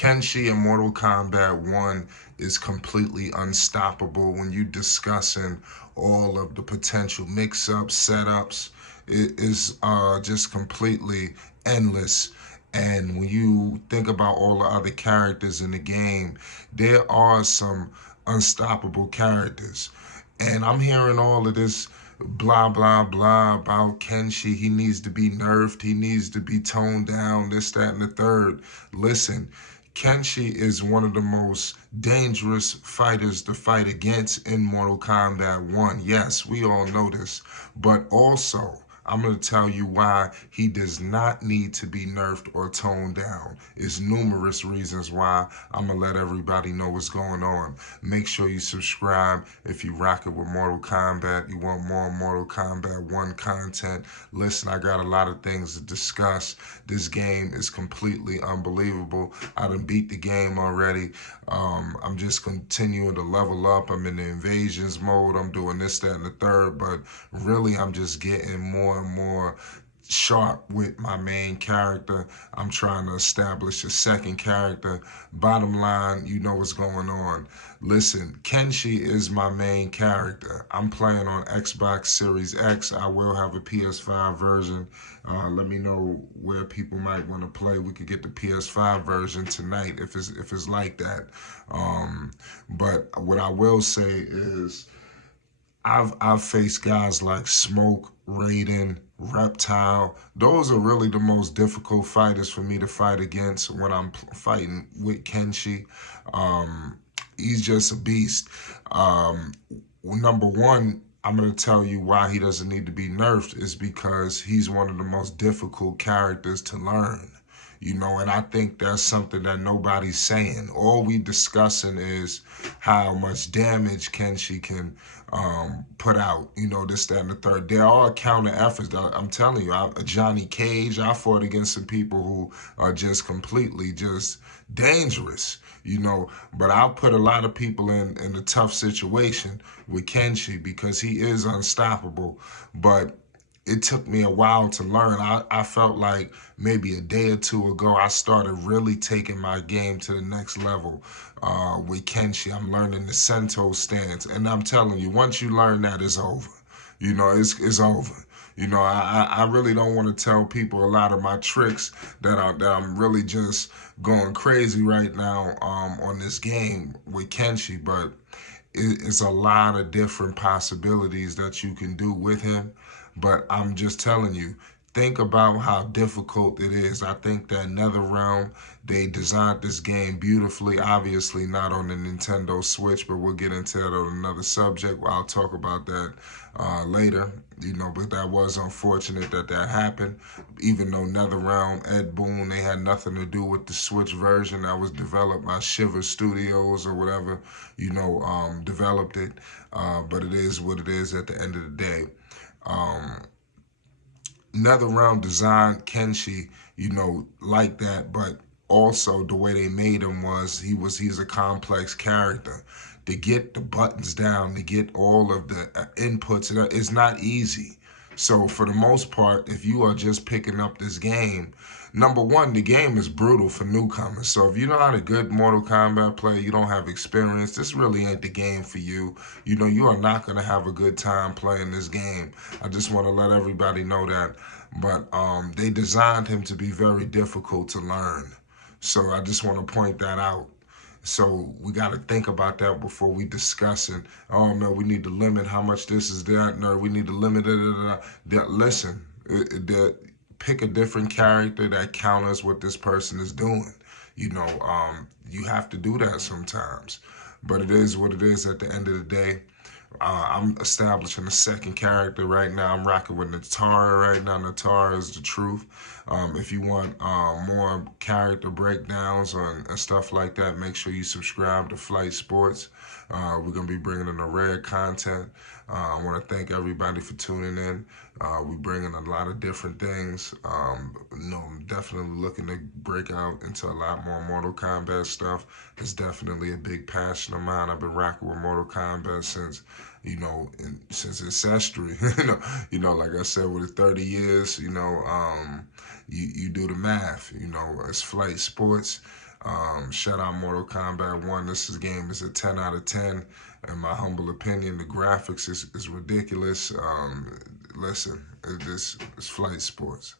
Kenshi in Mortal Kombat 1 is completely unstoppable when you discussing all of the potential mix-ups, setups. It is just completely endless. And when you think about all the other characters in the game, there are some unstoppable characters. And I'm hearing all of this blah blah blah about Kenshi. He needs to be nerfed. He needs to be toned down. This, that, and the third. Listen, Kenshi is one of the most dangerous fighters to fight against in Mortal Kombat 1. Yes, we all know this. But also, I'm going to tell you why he does not need to be nerfed or toned down. It's numerous reasons why. I'm going to let everybody know what's going on. Make sure you subscribe if you rock it with Mortal Kombat. You want more Mortal Kombat 1 content. Listen, I got a lot of things to discuss. This game is completely unbelievable. I done beat the game already. I'm just continuing to level up. I'm in the invasions mode. I'm doing this, that, and the third. But really, I'm just getting more and more sharp with my main character. I'm trying to establish a second character. Bottom line, you know what's going on. Listen, Kenshi is my main character. I'm playing on Xbox Series X. I will have a PS5 version. Let me know where people might want to play. We could get the PS5 version tonight if it's like that. But what I will say is I've faced guys like Smoke, Raiden, Reptile. Those are really the most difficult fighters for me to fight against when I'm fighting with Kenshi. He's just a beast. Number one, I'm going to tell you why he doesn't need to be nerfed is because he's one of the most difficult characters to learn. And I think that's something that nobody's saying. All we discussing is how much damage Kenshi can put out, this, that, and the third. There are counter efforts. I'm telling you, Johnny Cage, I fought against some people who are just completely just dangerous, but I'll put a lot of people in a tough situation with Kenshi because he is unstoppable. But it took me a while to learn. I felt like maybe a day or two ago, I started really taking my game to the next level with Kenshi. I'm learning the Sento stance. And I'm telling you, once you learn that, it's over. It's over. I really don't want to tell people a lot of my tricks that I'm really just going crazy right now on this game with Kenshi. But it's a lot of different possibilities that you can do with him. But I'm just telling you, think about how difficult it is. I think that NetherRealm, they designed this game beautifully. Obviously not on the Nintendo Switch, but we'll get into that on another subject. I'll talk about that later. But that was unfortunate that happened. Even though NetherRealm, Ed Boon, they had nothing to do with the Switch version that was developed by Shiver Studios or whatever, developed it. But it is what it is at the end of the day. NetherRealm designed Kenshi, like that, but also the way they made him was he's a complex character. To get the buttons down, to get all of the inputs, it's not easy. So for the most part, if you are just picking up this game, number one, the game is brutal for newcomers. So if you're not a good Mortal Kombat player, you don't have experience, this really ain't the game for you. You are not going to have a good time playing this game. I just want to let everybody know that. But they designed him to be very difficult to learn. So I just want to point that out. So we got to think about that before we discuss it. Oh, no, we need to limit how much this is that. No, we need to limit it. Listen, pick a different character that counters what this person is doing. You have to do that sometimes. But it is what it is at the end of the day. I'm establishing a second character right now. I'm rocking with Natara right now. Natara is the truth. If you want more character breakdowns and stuff like that, make sure you subscribe to Flight Sports. We're going to be bringing in a rare content. I want to thank everybody for tuning in. We're bringing a lot of different things. I'm definitely looking to break out into a lot more Mortal Kombat stuff. It's definitely a big passion of mine. I've been rocking with Mortal Kombat since since its history. Like I said, with 30 years, you do the math. It's Flight Sports. Shout out Mortal Kombat 1. Game is a 10 out of 10. In my humble opinion, the graphics is ridiculous. Listen, it's flight sports.